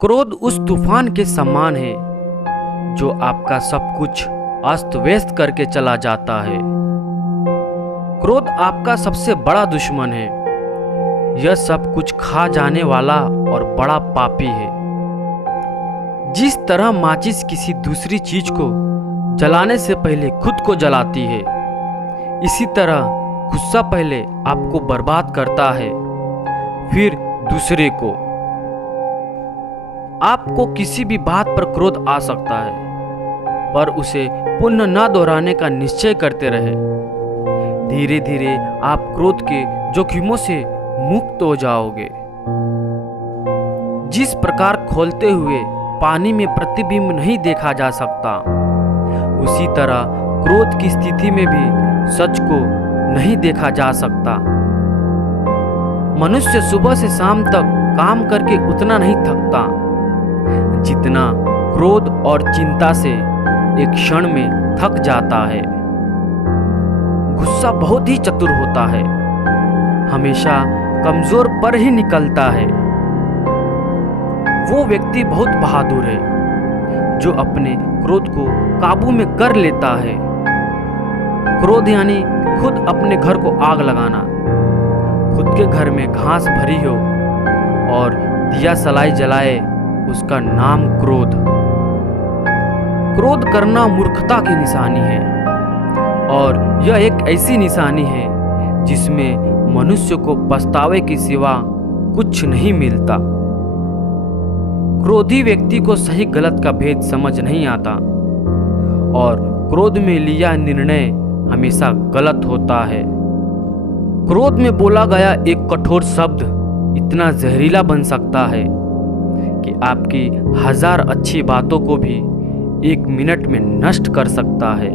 क्रोध उस तूफान के समान है जो आपका सब कुछ अस्त व्यस्त करके चला जाता है। क्रोध आपका सबसे बड़ा दुश्मन है। यह सब कुछ खा जाने वाला और बड़ा पापी है। जिस तरह माचिस किसी दूसरी चीज को जलाने से पहले खुद को जलाती है, इसी तरह गुस्सा पहले आपको बर्बाद करता है, फिर दूसरे को। आपको किसी भी बात पर क्रोध आ सकता है, पर उसे पुनः न दोहराने का निश्चय करते रहे। धीरे धीरे आप क्रोध के जोखिमों से मुक्त हो जाओगे। जिस प्रकार खोलते हुए पानी में प्रतिबिंब नहीं देखा जा सकता, उसी तरह क्रोध की स्थिति में भी सच को नहीं देखा जा सकता। मनुष्य सुबह से शाम तक काम करके उतना नहीं थकता जितना क्रोध और चिंता से एक क्षण में थक जाता है। गुस्सा बहुत ही चतुर होता है, हमेशा कमजोर पर ही निकलता है। वो व्यक्ति बहुत बहादुर है जो अपने क्रोध को काबू में कर लेता है। क्रोध यानी खुद अपने घर को आग लगाना, खुद के घर में घास भरी हो और दिया सलाई जलाए, उसका नाम क्रोध। क्रोध करना मूर्खता की निशानी है, और यह एक ऐसी निशानी है जिसमें मनुष्य को पछतावे के सिवा कुछ नहीं मिलता। क्रोधी व्यक्ति को सही गलत का भेद समझ नहीं आता, और क्रोध में लिया निर्णय हमेशा गलत होता है। क्रोध में बोला गया एक कठोर शब्द इतना जहरीला बन सकता है कि आपकी 1000 अच्छी बातों को भी 1 मिनट में नष्ट कर सकता है।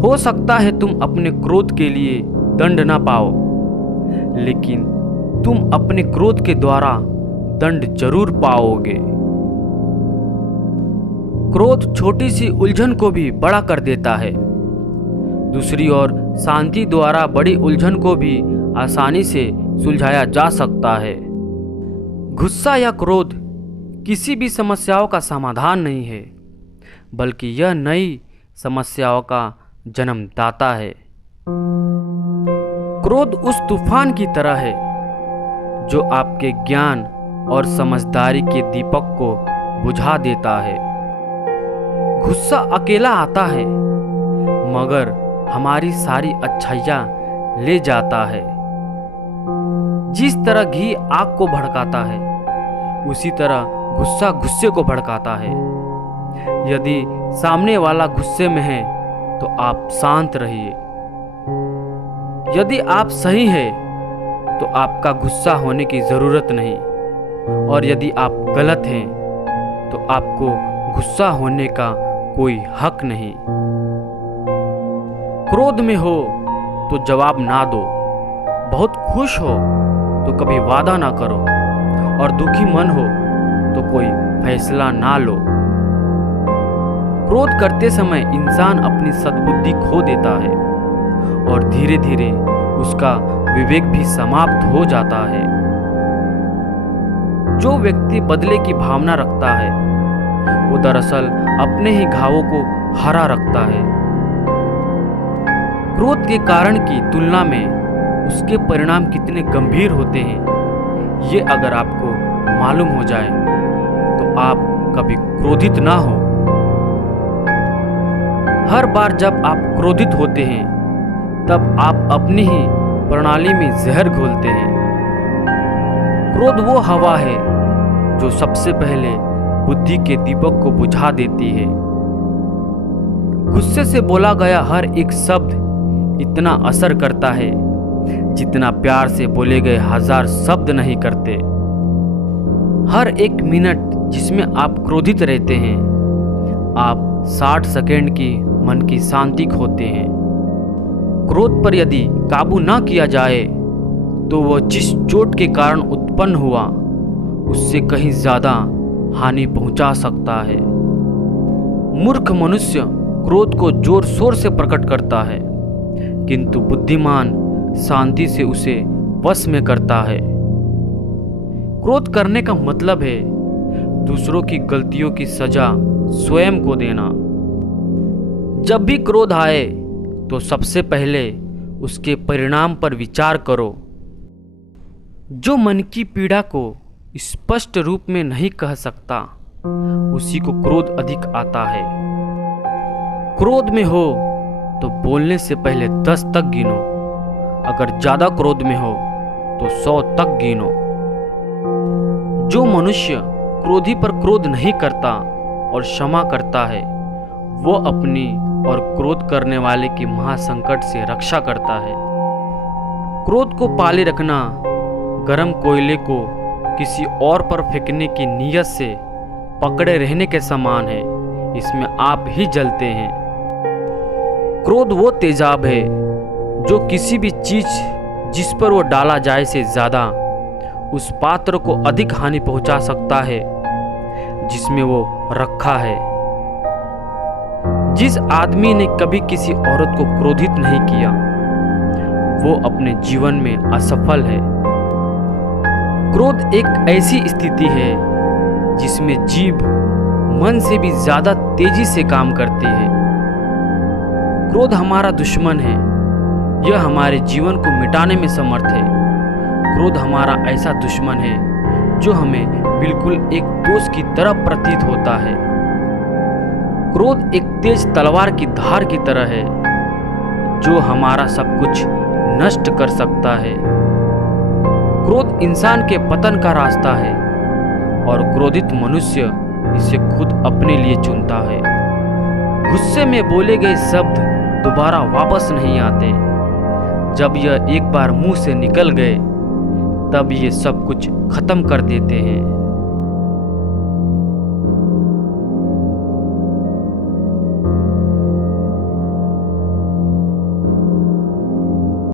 हो सकता है तुम अपने क्रोध के लिए दंड ना पाओ, लेकिन तुम अपने क्रोध के द्वारा दंड जरूर पाओगे। क्रोध छोटी सी उलझन को भी बड़ा कर देता है। दूसरी ओर शांति द्वारा बड़ी उलझन को भी आसानी से सुलझाया जा सकता है। गुस्सा या क्रोध किसी भी समस्याओं का समाधान नहीं है, बल्कि यह नई समस्याओं का जन्मदाता है। क्रोध उस तूफान की तरह है जो आपके ज्ञान और समझदारी के दीपक को बुझा देता है। गुस्सा अकेला आता है, मगर हमारी सारी अच्छाइयाँ ले जाता है। जिस तरह घी आग को भड़काता है, उसी तरह गुस्सा गुस्से को भड़काता है। यदि सामने वाला गुस्से में है तो आप शांत रहिए। यदि आप सही हैं तो आपका गुस्सा होने की जरूरत नहीं, और यदि आप गलत हैं तो आपको गुस्सा होने का कोई हक नहीं। क्रोध में हो तो जवाब ना दो, बहुत खुश हो तो कभी वादा ना करो, और दुखी मन हो तो कोई फैसला ना लो। क्रोध करते समय इंसान अपनी सद्बुद्धि खो देता है, और धीरे धीरे उसका विवेक भी समाप्त हो जाता है। जो व्यक्ति बदले की भावना रखता है, वो दरअसल अपने ही घावों को हरा रखता है। क्रोध के कारण की तुलना में उसके परिणाम कितने गंभीर होते हैं, ये अगर आपको मालूम हो जाए तो आप कभी क्रोधित ना हो। हर बार जब आप क्रोधित होते हैं, तब आप अपनी ही प्रणाली में जहर घोलते हैं। क्रोध वो हवा है जो सबसे पहले बुद्धि के दीपक को बुझा देती है। गुस्से से बोला गया हर एक शब्द इतना असर करता है जितना प्यार से बोले गए 1000 शब्द नहीं करते। हर एक मिनट जिसमें आप क्रोधित रहते हैं, आप 60 सेकंड की मन की शांति खोते हैं। क्रोध पर यदि काबू ना किया जाए तो वह जिस चोट के कारण उत्पन्न हुआ, उससे कहीं ज्यादा हानि पहुंचा सकता है। मूर्ख मनुष्य क्रोध को जोर शोर से प्रकट करता है, किंतु बुद्धिमान शांति से उसे वश में करता है। क्रोध करने का मतलब है दूसरों की गलतियों की सजा स्वयं को देना। जब भी क्रोध आए तो सबसे पहले उसके परिणाम पर विचार करो। जो मन की पीड़ा को स्पष्ट रूप में नहीं कह सकता उसी को क्रोध अधिक आता है। क्रोध में हो तो बोलने से पहले 10 तक गिनो। अगर ज्यादा क्रोध में हो तो 100 तक गिनो। जो मनुष्य क्रोधी पर क्रोध नहीं करता और क्षमा करता है वो अपनी और क्रोध करने वाले की महासंकट से रक्षा करता है। क्रोध को पाले रखना गरम कोयले को किसी और पर फेंकने की नीयत से पकड़े रहने के समान है। इसमें आप ही जलते हैं। क्रोध वो तेजाब है जो किसी भी चीज जिस पर वो डाला जाए से ज्यादा उस पात्र को अधिक हानि पहुंचा सकता है जिसमें वो रखा है। जिस आदमी ने कभी किसी औरत को क्रोधित नहीं किया वो अपने जीवन में असफल है। क्रोध एक ऐसी स्थिति है जिसमें जीभ मन से भी ज्यादा तेजी से काम करती है। क्रोध हमारा दुश्मन है। यह हमारे जीवन को मिटाने में समर्थ है। क्रोध हमारा ऐसा दुश्मन है जो हमें बिल्कुल एक दोस्त की तरह प्रतीत होता है। क्रोध एक तेज तलवार की धार की तरह है जो हमारा सब कुछ नष्ट कर सकता है। क्रोध इंसान के पतन का रास्ता है और क्रोधित मनुष्य इसे खुद अपने लिए चुनता है। गुस्से में बोले गए शब्द दोबारा वापस नहीं आते। जब यह एक बार मुंह से निकल गए तब ये सब कुछ खत्म कर देते हैं।